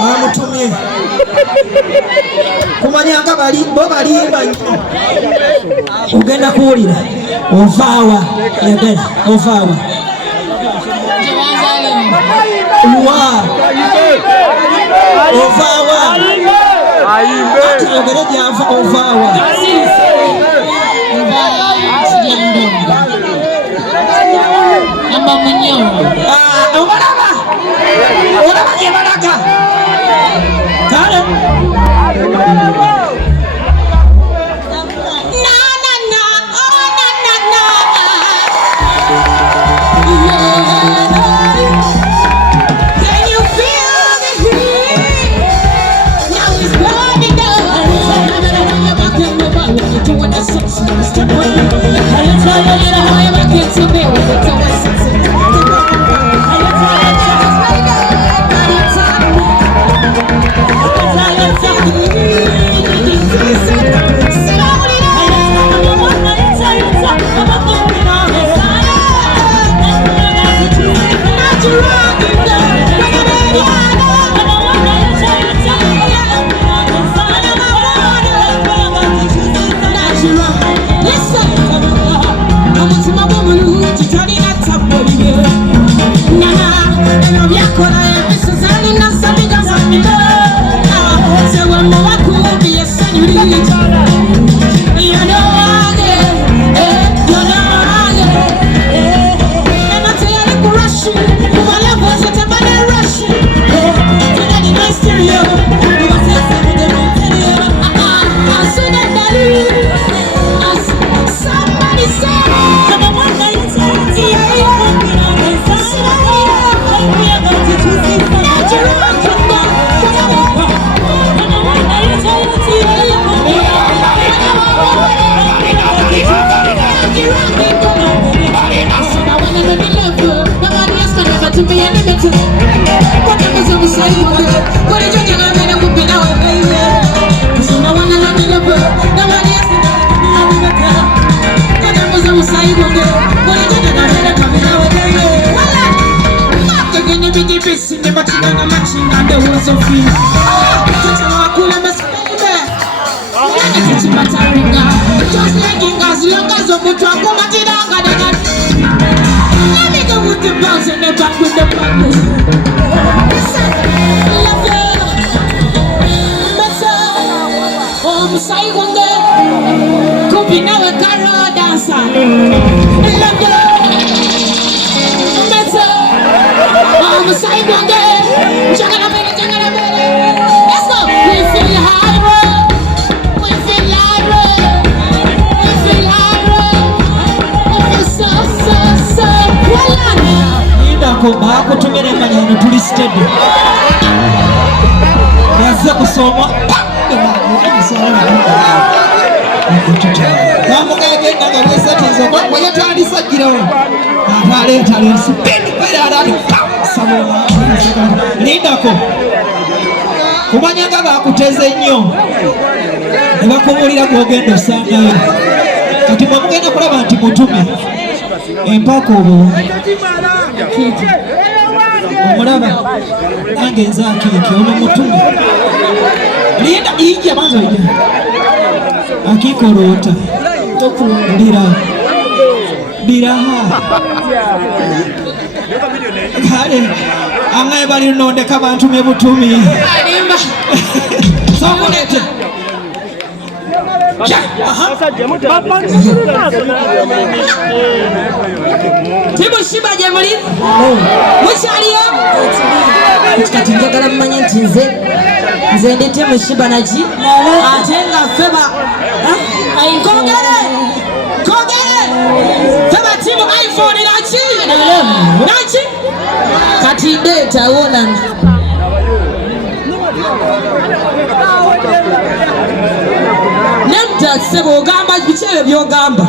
Mamutumye kumanyanga bali bo balimba ugenda kuwulira ovaawa yagala ovaawa ovaawa ayogere gyava ovaawa olaba gye balaga kale bakutumira emanyano tuli steady yazze kusoma bamugagenda nga bwesatiza okwa yatandisa girawo ataleeta lensipeni lindako kumanyanga bakuteze nnyo ne bakubulira gwogenda osangayo kati mwe mugenda kulaba nti mutume empaka obwo omulaba nange nzakiiki ono mutume linda ijja manzo ija akikoloota biraha kale angaye bali nondeka bantumye butumi sokulete timushiba gye muli mukyaliyo kati njagala mumanye nti nze ndi timushiba naki ate nga feba kogere feba timu iphone naki kati data Holland nemta sebo ogamba bikyebyo byogamba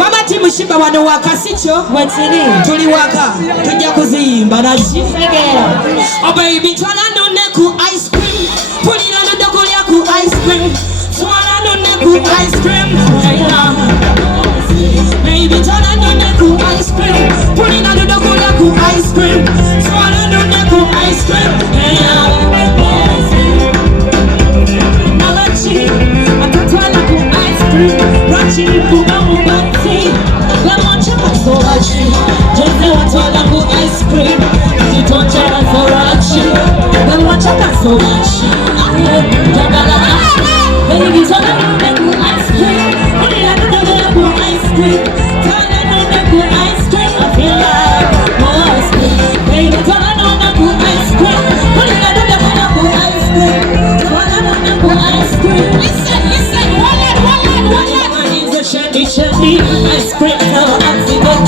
wabati mushiba wano wakasicho tuli waka tujja kuziyimba naki oh baby twala none ku ice cream pulira ndogo lya ku ice cream twala none ku ice cream baby twala none ku ice cream pulira ndogo lya ku ice cream Baby, so let me go ice cream. Put it on the go ice cream. Turn it on the go ice cream. I feel like more ice cream. Baby, turn it on the go ice cream. Put it on the go ice cream. Turn it on the go ice cream. Listen, one leg. My knees are shandy. Ice cream, no accident.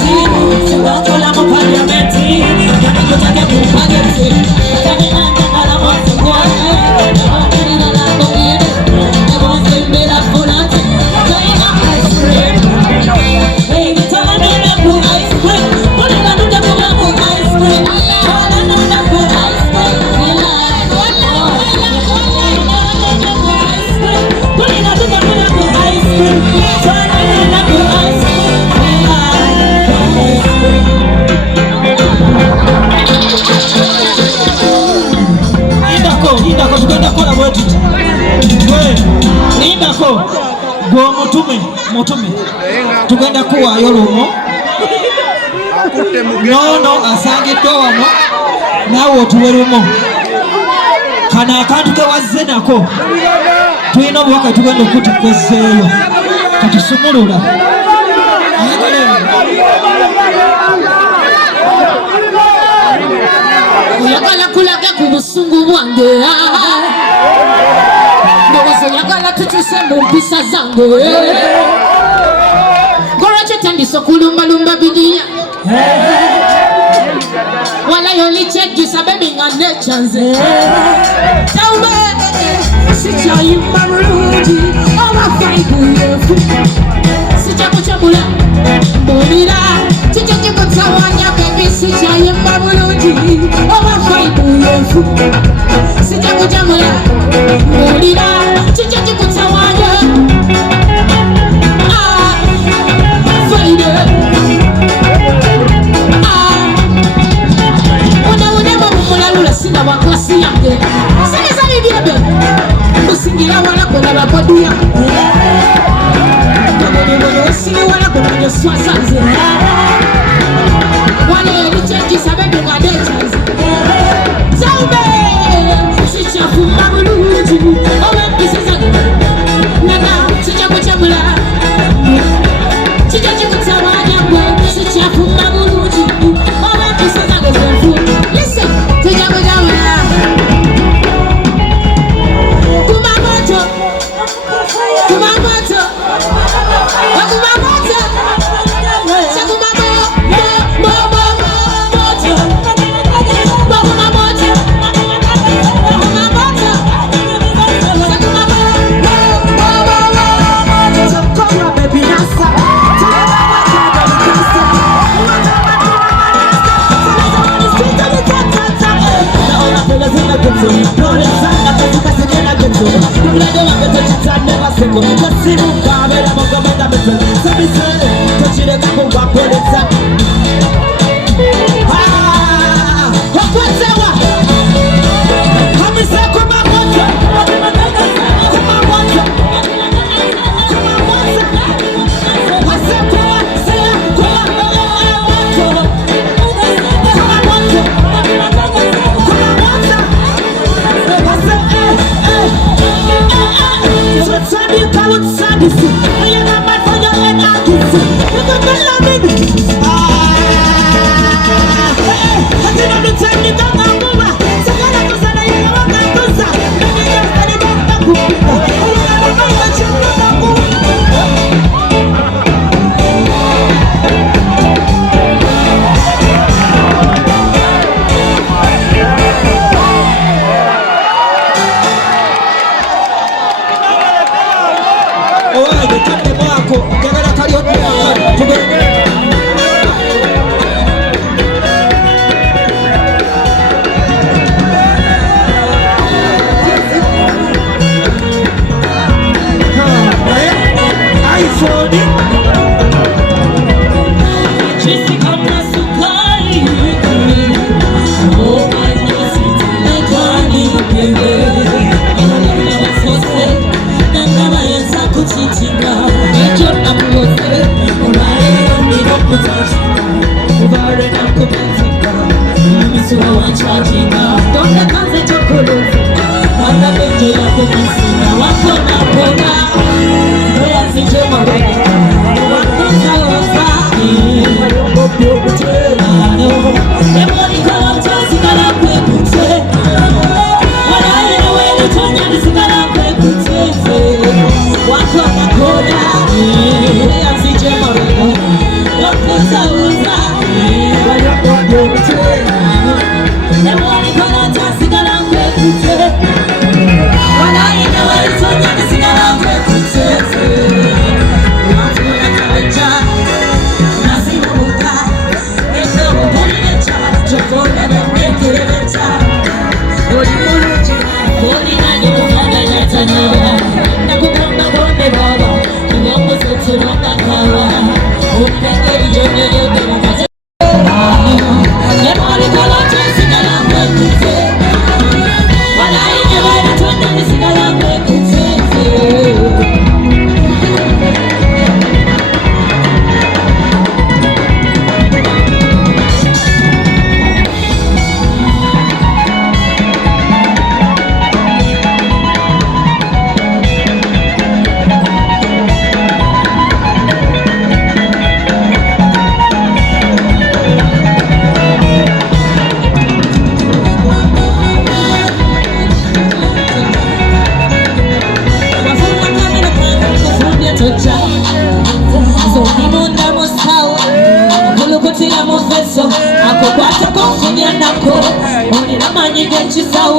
So don't call them a parliament. Can I go to get you parliament? Can I go to mutume tugenda kuwaayo lumo nono asangiddwa wano naawe otuwe lumo kano akantu kewazze nako tulina obubaka tugenda okutukozzeeyo katusumulula oyagala kulaga ku busungu bwange oyagala tukyuse mu mpisa zange ngolwekyo tandise okulumbalumba bidiya walayo likyejjusa bebi nga nekyanze tawe sikyayimba bulungi oba faibuyefu sijja kukyamula mbulira kijja kikutawanya bebi sikyayimba bulungi oba faibuyefu sijja kukyamula mbulira kijja kikutawanya Singa wa klasi yange Singiza bibyebe Musingira wala kona lakoduya Kamuni singi wala kona nyoswa sanze Wale elichenji sabebi ngade chanze Zaube Chicha fuma buluji Owe pisiza Nana chicha kuchamula Chicha chikutawanya mwe Chicha fuma buluji Owe pisiza kuzefu Listen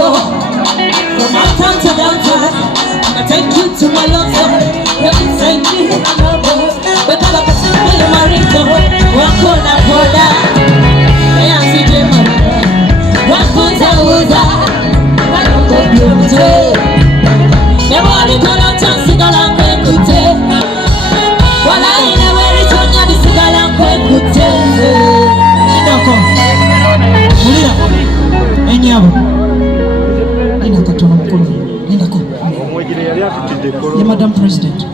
From uptown to downtown, I'ma take you to my love zone. You can say me, but I'm a person for your marito. Wako na koda, yansi jema. Wako tauza, wako beauty. Nebali kola chansi kola kwekute. Wala ina weri tonya bisigala kwekute. Inako, mulira, enyabo. Yeah, Madam President.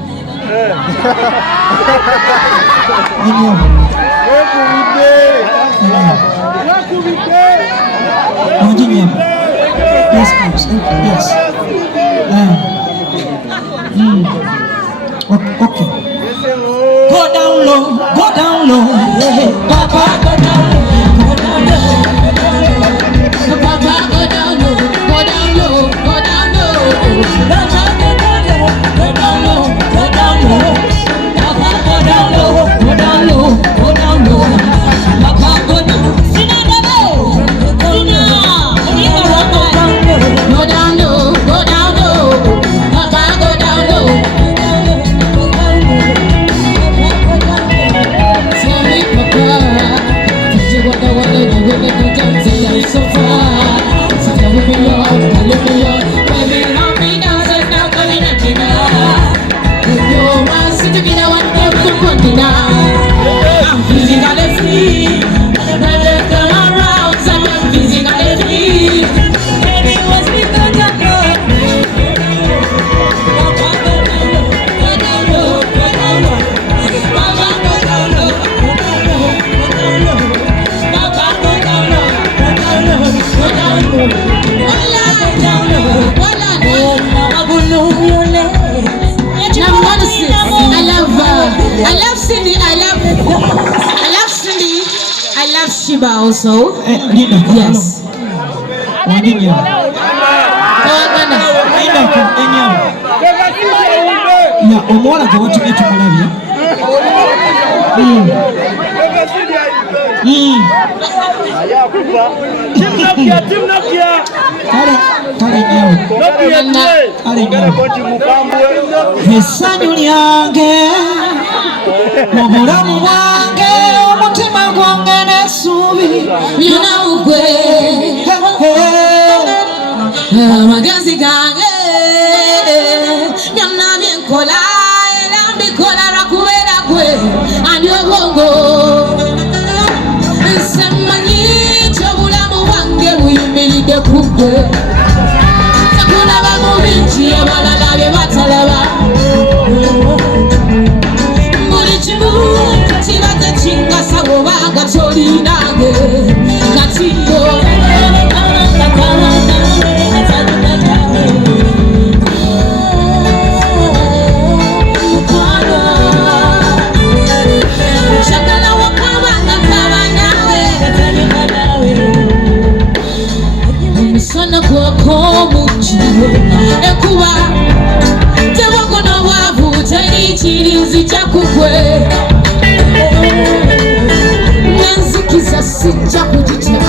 Yes, please. Yes. Okay. Go down low. Go down low. Papa, go down low. Go down low. Papa, go down low. Go down low. Go down low. Shiba also. Yes. Yeah, Omora go to get to Malawi. Esanyu lyange obulamu bwange omutima gwange n'essuubi byonna ugwe amagezi gange byonna byenkola era mbikola lwakubeera gwe andi obwongo nsemanyi ky'obulamu bwange buyimiridde ku ggwe tekulaba mu bingi abalala bye batalaba buli kimu kiba tekingasa bw'obanga tolinange kati yo zijja kugwe nenzikiza sijja kugitya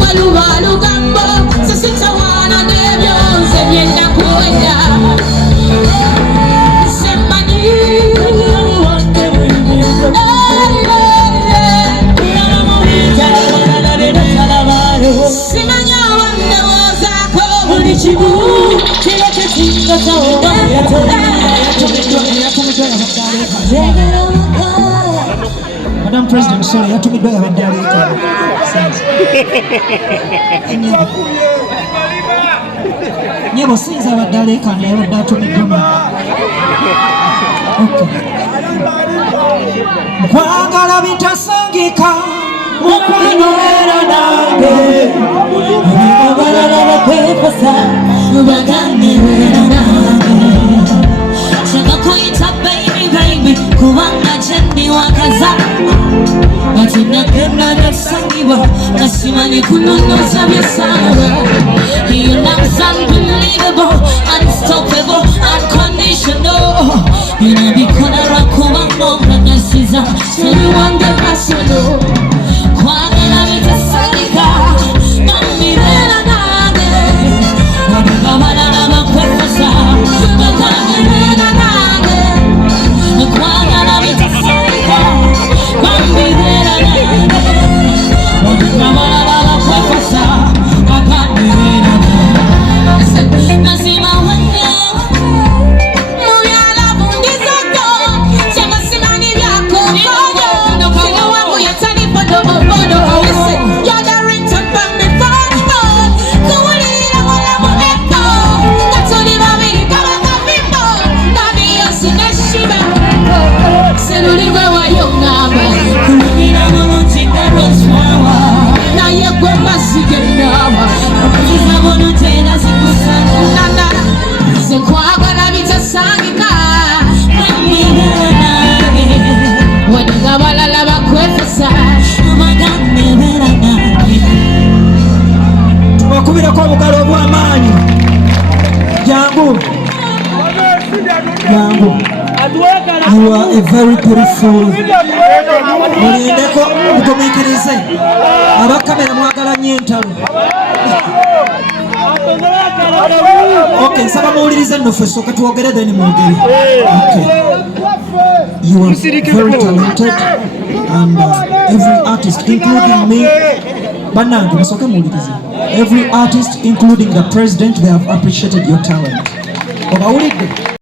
waluba lugambo sesitawaana n'ebyonze byennakuwenda semmanyi simanya wandowoozaako buli kimu kiba tekingotaoba Madam President, sorry, yatumiddwa yabadde aleeka nyebo sinza abadde aleeka naye abadde atumiddwa nkwagala bitasangika mukwano era nange abalala bakwekosa bagambe era nange kyanga kuyita baby kubanga gyendi wakaza ati nagenda nasangibwa nasimanyi kunonoza byesaba your love's unbelievable, unstoppable, unconditional inabikora kubanga nasiza seliwange pasono kwagala bitasangika bambirera nange abalala bakwekosa bagamberera nange kwagala bitasangika bambirera nange abalala bakwekosa bagamberera nange nazima wange muyala bungizako cyamasimani byako kino wangu yatani podobobodo you're the ringtone from me phone kuwulira mulamu echo katuli babiri kabakavimbo nabiyo sineshiba selulibwe wayongamba kulumira mumutinga roswawa naye gwe mazigendawa okuzizabona tera zikusanga sekwagala bitasangika wadinga balala bakwefesa bagambebera nange tubakubirako obugalo obw'amaanyi jangu you are a very beautiful mulindeko mugumiikirize abakamera mwagala nnyo entalo okay nsaba muwulirize nno ffe sooka twogere then mwogere okay you are very talented and every artist including me bannange musooke muwulirize every artist including the president they have appreciated your talent obawulidde